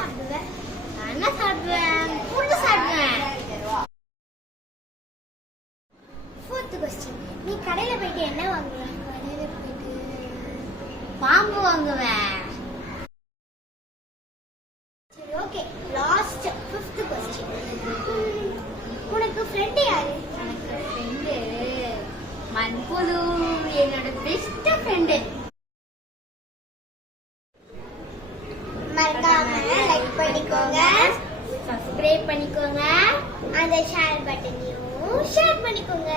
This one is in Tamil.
சாப்பிடுவேன்? நான் என்ன சாப்பிடுவேன்? புல்லு சாப்பிடுவேன். Fourth question. நீ கடையில போயிட்டு என்ன வாங்குவ? கடையில போயிட்டு பாம்பு வாங்குவேன். சரி, ஓகே. Last fifth question. உனக்கு ஃப்ரெண்ட் யாரு? எனக்கு ஃப்ரெண்ட் மண்புழு, என்னோட பெஸ்ட் ஃப்ரெண்ட். மறக்காம லைக் பண்ணிக்கோங்க, சப்ஸ்கிரைப் பண்ணிக்கோங்க, அந்த ஷேர் பட்டனையும் ஷேர் பண்ணிக்கோங்க.